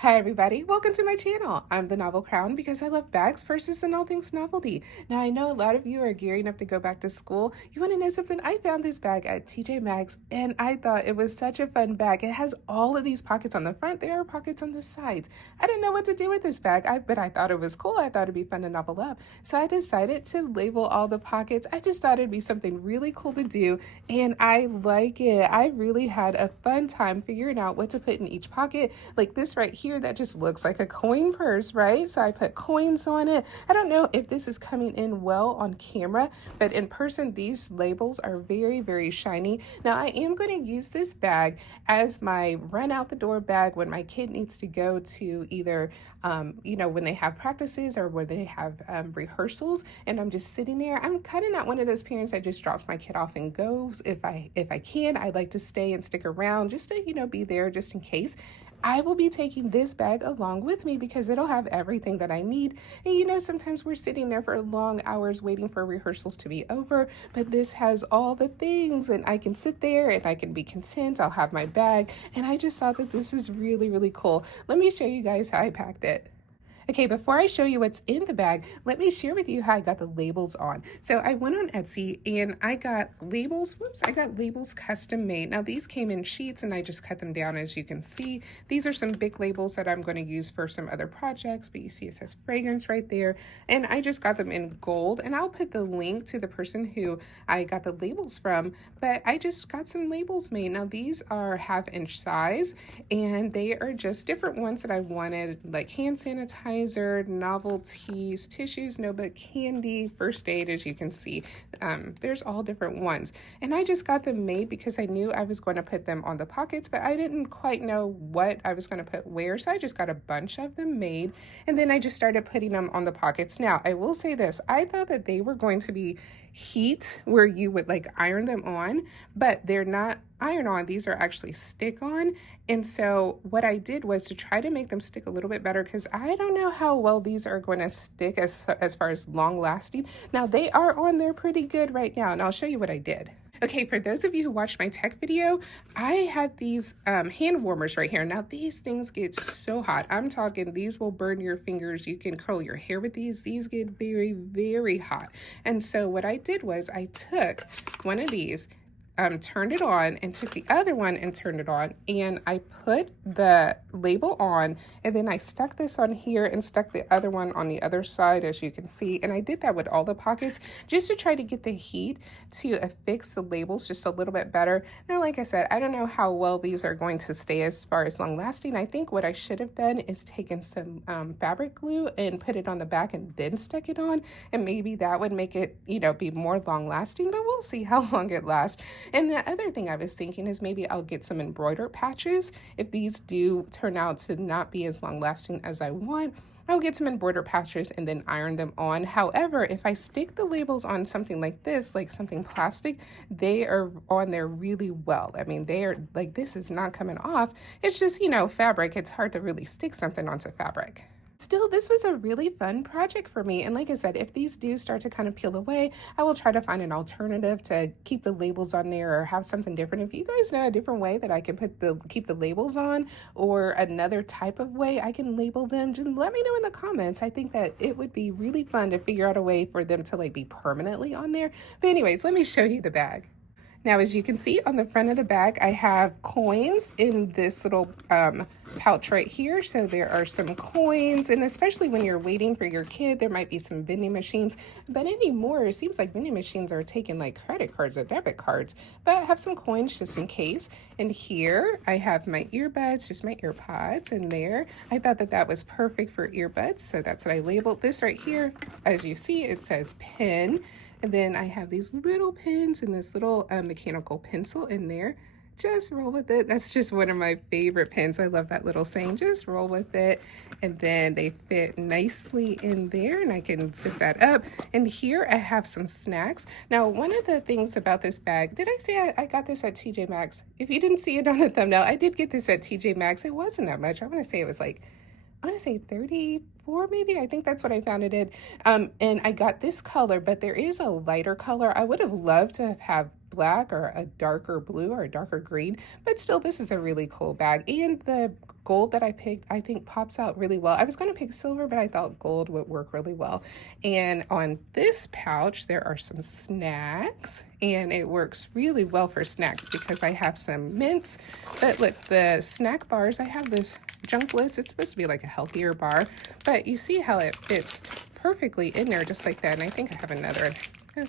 Hi everybody, welcome to my channel. I'm the Novel Crown because I love bags, purses, and all things novelty. Now I know a lot of you are gearing up to go back to school. You want to know something? I found this bag at TJ Maxx and I thought it was such a fun bag. It has all of these pockets on the front. There are pockets on the sides. I didn't know what to do with this bag, but I thought it was cool. I thought it'd be fun to novel up. So I decided to label all the pockets. I just thought it'd be something really cool to do and I like it. I really had a fun time figuring out what to put in each pocket. Like this right here, that just looks like a coin purse, right? So I put coins on it. I don't know if this is coming in well on camera, but in person, these labels are very, very shiny. Now I am going to use this bag as my run out the door bag when my kid needs to go to either, when they have practices or when they have rehearsals and I'm just sitting there. I'm kind of not one of those parents that just drops my kid off and goes. If I can, I like to stay and stick around just to, be there just in case. I will be taking this bag along with me because it'll have everything that I need. And sometimes we're sitting there for long hours waiting for rehearsals to be over, but this has all the things and I can sit there and I can be content. I'll have my bag. And I just thought that this is really, really cool. Let me show you guys how I packed it. Okay, before I show you what's in the bag, let me share with you how I got the labels on. So I went on Etsy and I got labels, custom made. Now these came in sheets and I just cut them down as you can see. These are some big labels that I'm going to use for some other projects, but you see it says fragrance right there. And I just got them in gold and I'll put the link to the person who I got the labels from, but I just got some labels made. Now these are 1/2 inch size and they are just different ones that I wanted, like hand sanitizer, novelties, tissues, notebook, candy, first aid, as you can see. There's all different ones. And I just got them made because I knew I was going to put them on the pockets, but I didn't quite know what I was going to put where. So I just got a bunch of them made. And then I just started putting them on the pockets. Now, I will say this. I thought that they were going to be heat where you would like iron them on, but they're not iron on. These are actually stick on. And so what I did was to try to make them stick a little bit better because I don't know how well these are going to stick as far as long lasting. Now they are on there pretty good right now. And I'll show you what I did. Okay, for those of you who watched my tech video, I had these hand warmers right here. Now these things get so hot. I'm talking these will burn your fingers. You can curl your hair with these. These get very, very hot. And so what I did was I took one of these, turned it on and took the other one and turned it on and I put the label on and then I stuck this on here and stuck the other one on the other side, as you can see. And I did that with all the pockets just to try to get the heat to affix the labels just a little bit better. Now, like I said, I don't know how well these are going to stay as far as long lasting. I think what I should have done is taken some fabric glue and put it on the back and then stuck it on, and maybe that would make it, be more long lasting, but we'll see how long it lasts. And the other thing I was thinking is maybe I'll get some embroidered patches. If these do turn out to not be as long lasting as I want, I'll get some embroidered patches and then iron them on. However, if I stick the labels on something like this, like something plastic, they are on there really well. I mean, they are like, this is not coming off. It's just, fabric. It's hard to really stick something onto fabric. Still, this was a really fun project for me. And like I said, if these do start to kind of peel away, I will try to find an alternative to keep the labels on there or have something different. If you guys know a different way that I can keep the labels on or another type of way I can label them, just let me know in the comments. I think that it would be really fun to figure out a way for them to like be permanently on there. But anyways, let me show you the bag. Now, as you can see on the front of the bag, I have coins in this little pouch right here. So there are some coins, and especially when you're waiting for your kid, there might be some vending machines. But anymore, it seems like vending machines are taking like credit cards or debit cards. But I have some coins just in case. And here I have my earbuds, just my ear pods in there. I thought that that was perfect for earbuds, so that's what I labeled. This right here, as you see, it says pen. And then I have these little pins and this little mechanical pencil in there. Just roll with it. That's just one of my favorite pins. I love that little saying, just roll with it. And then they fit nicely in there and I can zip that up. And here I have some snacks. Now, one of the things about this bag, did I say I got this at TJ Maxx? If you didn't see it on the thumbnail, I did get this at TJ Maxx. It wasn't that much. I want to say it was like, I want to say 34 maybe. I think that's what I found it in. And I got this color, but there is a lighter color. I would have loved to have black or a darker blue or a darker green, but still this is a really cool bag. And the gold that I picked, I think pops out really well. I was going to pick silver, but I thought gold would work really well. And on this pouch, there are some snacks, and it works really well for snacks because I have some mints. But look, the snack bars, I have this Junkless. It's supposed to be like a healthier bar, but you see how it fits perfectly in there just like that. And I think I have another,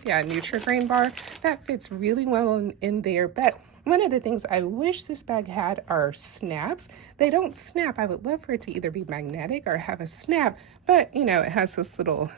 yeah, Nutri-Grain bar that fits really well in there. But one of the things I wish this bag had are snaps. They don't snap. I would love for it to either be magnetic or have a snap, but you know, it has this little,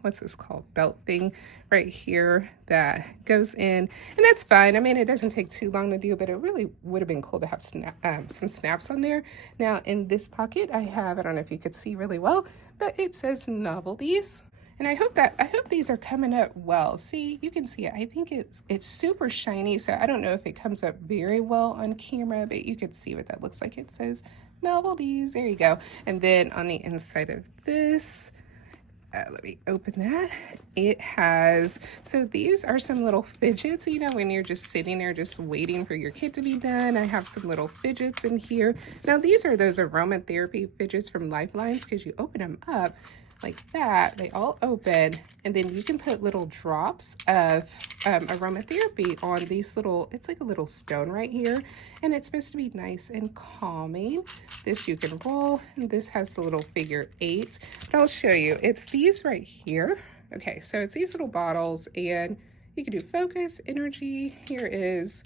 what's this called, belt thing right here that goes in, and that's fine. I mean, it doesn't take too long to do, but it really would have been cool to have some snaps on there. Now in this pocket I have, I don't know if you could see really well, but it says Novelties. And I hope these are coming up well. See, you can see it. I think it's super shiny, so I don't know if it comes up very well on camera, but you can see what that looks like. It says Novelties. There you go. And then on the inside of this, let me open that. It has, so these are some little fidgets, you know, when you're just sitting there just waiting for your kid to be done. I have some little fidgets in here. Now these are those aromatherapy fidgets from Lifelines, because you open them up like that, they all open, and then you can put little drops of aromatherapy on these little, it's like a little stone right here, and it's supposed to be nice and calming. This you can roll, and this has the little figure 8. But I'll show you. It's these right here. Okay, so it's these little bottles, and you can do focus, energy. Here is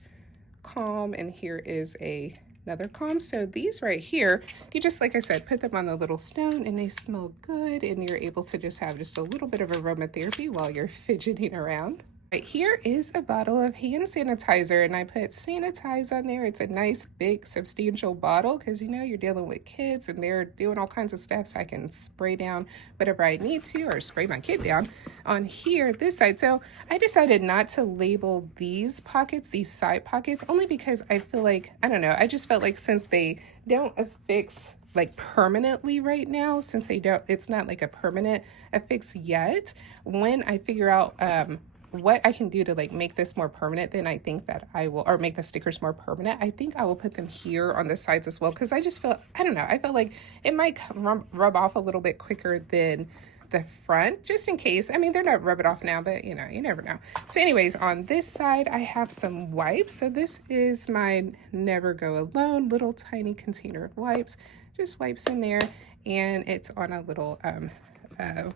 calm, and here is another calm. So these right here, you just, like I said, put them on the little stone and they smell good, and you're able to just have just a little bit of aromatherapy while you're fidgeting around. Right here is a bottle of hand sanitizer, and I put sanitize on there. It's a nice big substantial bottle because you know you're dealing with kids and they're doing all kinds of stuff, so I can spray down whatever I need to, or spray my kid down on here, this side. So I decided not to label these pockets, these side pockets, only because I feel like, I don't know, I just felt like since they don't affix like permanently right now, since they don't, it's not like a permanent affix yet, when I figure out what I can do to like make this more permanent, then I think that I will, or make the stickers more permanent, I think I will put them here on the sides as well, because I just feel, I don't know, I feel like it might rub off a little bit quicker than the front, just in case. I mean, they're not rubbing off now, but you know, you never know. So anyways, on this side I have some wipes. So this is my Never Go Alone little tiny container of wipes, just wipes in there, and it's on a little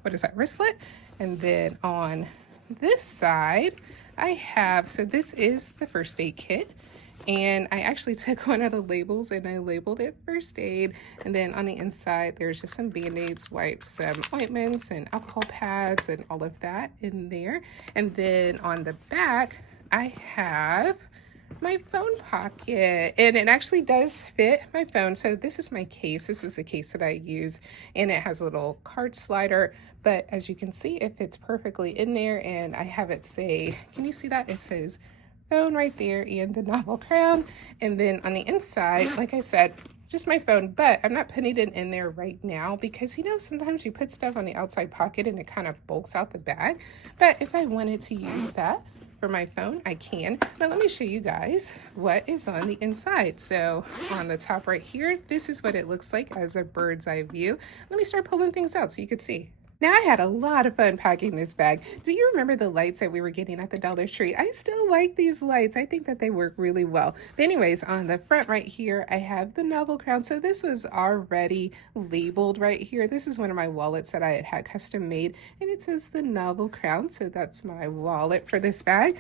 what is that, wristlet. And then on this side I have, so this is the first aid kit, and I actually took one of the labels and I labeled it first aid, and then on the inside there's just some band-aids, wipes, some ointments and alcohol pads and all of that in there. And then on the back I have my phone pocket, and it actually does fit my phone. So this is my case. This is the case that I use, and it has a little card slider, but as you can see, it fits perfectly in there. And I have it say, can you see that? It says phone right there and the Novel Crown. And then on the inside, like I said, just my phone, but I'm not putting it in there right now because, you know, sometimes you put stuff on the outside pocket and it kind of bulks out the bag. But if I wanted to use that for my phone, I can. But let me show you guys what is on the inside. So on the top right here, this is what it looks like as a bird's eye view. Let me start pulling things out so you can see. Now, I had a lot of fun packing this bag. Do you remember the lights that we were getting at the Dollar Tree? I still like these lights. I think that they work really well. But anyways, on the front right here, I have the Novel Crown. So this was already labeled right here. This is one of my wallets that I had custom made, and it says the Novel Crown. So that's my wallet for this bag.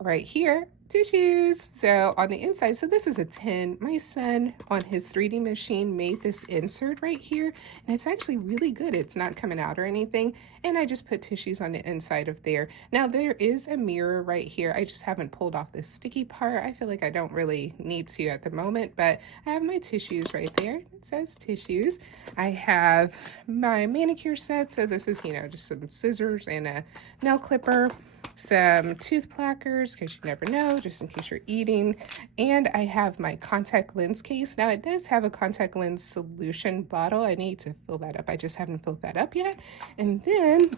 Right here, tissues. So on the inside, so this is a tin. My son on his 3D machine made this insert right here, and it's actually really good. It's not coming out or anything, and I just put tissues on the inside of there. Now there is a mirror right here. I just haven't pulled off this sticky part. I feel like I don't really need to at the moment, but I have my tissues right there. It says tissues. I have my manicure set. So this is, you know, just some scissors and a nail clipper, some tooth plackers because you never know, just in case you're eating, and I have my contact lens case. Now it does have a contact lens solution bottle. I need to fill that up. I just haven't filled that up yet. And then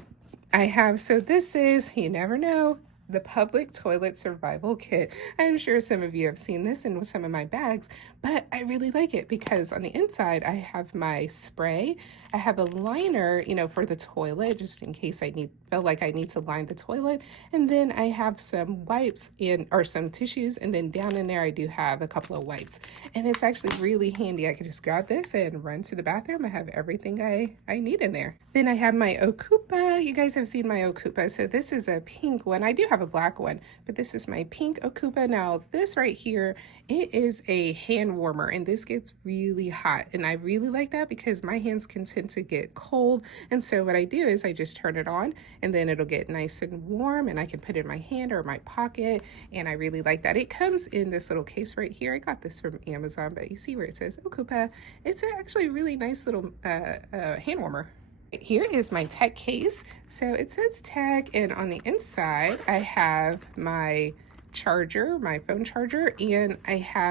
I have, so this is, you never know, the public toilet survival kit. I'm sure some of you have seen this in some of my bags, but I really like it because on the inside I have my spray, I have a liner, for the toilet, just in case feel like I need to line the toilet, and then I have some wipes or some tissues, and then down in there I do have a couple of wipes, and it's actually really handy. I can just grab this and run to the bathroom. I have everything I need in there. Then I have my Okupa. You guys have seen my Okupa. So this is a pink one. I do have a black one, but this is my pink Okupa. Now this right here, it is a hand warmer, and this gets really hot. And I really like that because my hands can tend to get cold. And so what I do is I just turn it on, and then it'll get nice and warm, and I can put it in my hand or my pocket. And I really like that. It comes in this little case right here. I got this from Amazon, but you see where it says Okupa. It's actually a really nice little hand warmer. Here is my tech case. So it says tech, and on the inside I have my charger, my phone charger, and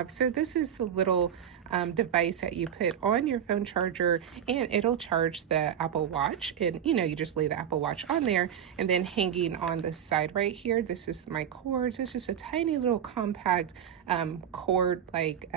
so this is the little device that you put on your phone charger, and it'll charge the Apple Watch. And you just lay the Apple Watch on there, and then hanging on the side right here, this is my cords. It's just a tiny little compact cord, like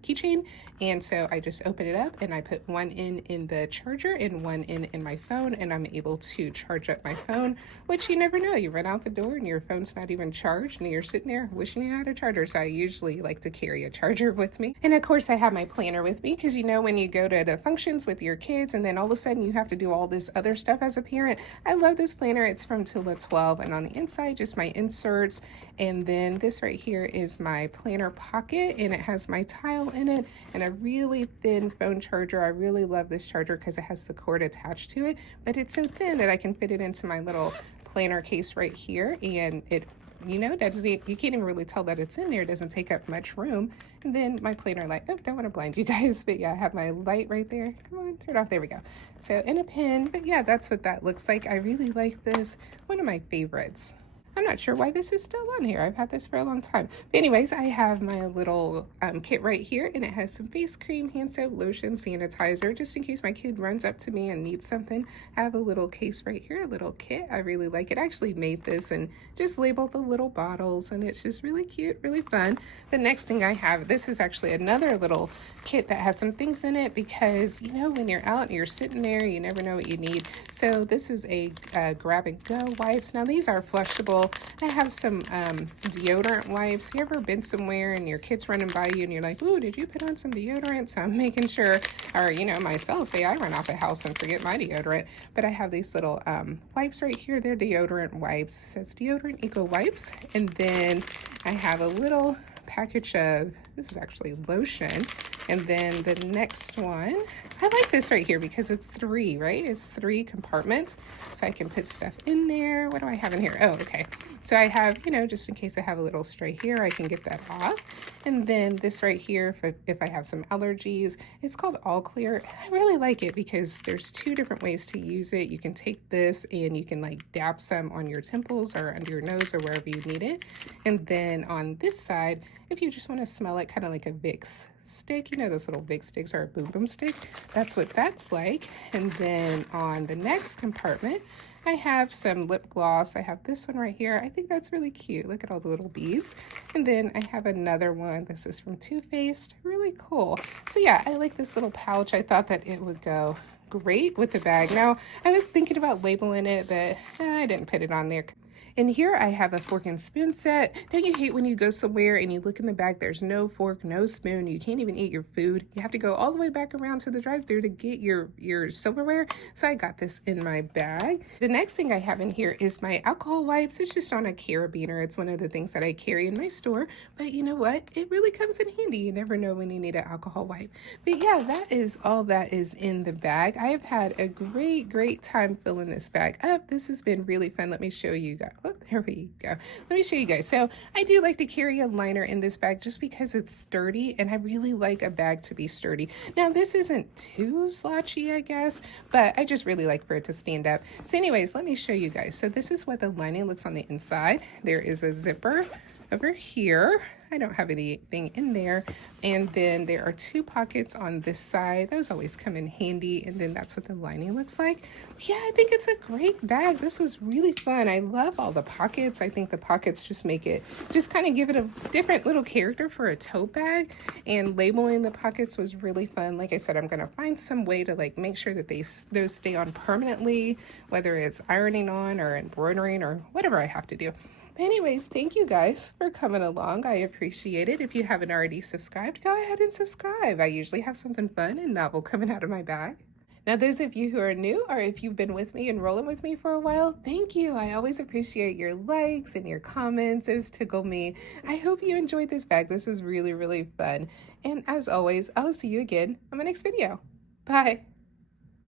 keychain. And so I just open it up and I put one in the charger and one in my phone, and I'm able to charge up my phone, which you never know. You run out the door and your phone's not even charged, and you're sitting there wishing you had a charger. So I usually like to carry a charger with me. And of course I have my planner with me, because when you go to the functions with your kids and then all of a sudden you have to do all this other stuff as a parent, I love this planner. It's from Tula 12, and on the inside just my inserts. And then this right here is my planner pocket, and it has my tile in it and a really thin phone charger. I really love this charger because it has the cord attached to it, but it's so thin that I can fit it into my little planner case right here, and it you can't even really tell that it's in there. It doesn't take up much room. And then my planner light. Oh, don't want to blind you guys, but yeah, I have my light right there. Come on, turn it off. There we go. So, and a pen. But yeah, that's what that looks like. I really like this. One of my favorites. I'm not sure why this is still on here. I've had this for a long time. But anyways, I have my little kit right here, and it has some face cream, hand soap, lotion, sanitizer, just in case my kid runs up to me and needs something. I have a little case right here, a little kit. I really like it. I actually made this and just labeled the little bottles, and it's just really cute, really fun. The next thing I have, this is actually another little kit that has some things in it, because when you're out and you're sitting there, you never know what you need. So this is a grab and go wipes. Now these are flushable. I have some deodorant wipes. You ever been somewhere and your kid's running by you and you're like, ooh, did you put on some deodorant? So I'm making sure, or myself, say I run off the house and forget my deodorant, but I have these little wipes right here. They're deodorant wipes. It says deodorant eco wipes. And then I have a little package of, this is actually lotion. And then the next one, I like this right here because it's 3, right? It's 3 compartments. So I can put stuff in there. What do I have in here? Oh, okay. So I have, just in case I have a little stray hair, I can get that off. And then this right here, if I have some allergies, it's called All Clear. I really like it because there's 2 different ways to use it. You can take this and you can like dab some on your temples or under your nose or wherever you need it. And then on this side, if you just want to smell it, kind of like a Vicks stick, those little Vicks sticks are a boom boom stick. That's what that's like. And then on the next compartment, I have some lip gloss. I have this one right here. I think that's really cute. Look at all the little beads. And then I have another one. This is from Too Faced. Really cool. So yeah, I like this little pouch. I thought that it would go great with the bag. Now, I was thinking about labeling it, but I didn't put it on there. And here I have a fork and spoon set. Don't you hate when you go somewhere and you look in the bag, there's no fork, no spoon, you can't even eat your food. You have to go all the way back around to the drive-thru to get your silverware. So I got this in my bag. The next thing I have in here is my alcohol wipes. It's just on a carabiner. It's one of the things that I carry in my store. But you know what? It really comes in handy. You never know when you need an alcohol wipe. But yeah, that is all that is in the bag. I have had a great time filling this bag up. This has been really fun. Let me show you guys. Oh, there we go. Let me show you guys. So I do like to carry a liner in this bag just because it's sturdy, and I really like a bag to be sturdy. Now this isn't too slouchy, I guess, but I just really like for it to stand up. So anyways, let me show you guys. So this is what the lining looks on the inside. There is a zipper over here. I don't have anything in there. And then there are two pockets on this side. Those always come in handy. And then that's what the lining looks like. Yeah, I think it's a great bag. This was really fun. I love all the pockets. I think the pockets just make it, just kind of give it a different little character for a tote bag. And labeling the pockets was really fun. Like I said, I'm going to find some way to like make sure that those stay on permanently, whether it's ironing on or embroidering or whatever I have to do. But anyways, thank you guys for coming along. I appreciate it. If you haven't already subscribed, go ahead and subscribe. I usually have something fun and novel coming out of my bag. Now, those of you who are new, or if you've been with me and rolling with me for a while, thank you. I always appreciate your likes and your comments. Those tickle me. I hope you enjoyed this bag. This was really, really fun. And as always, I'll see you again on my next video. Bye.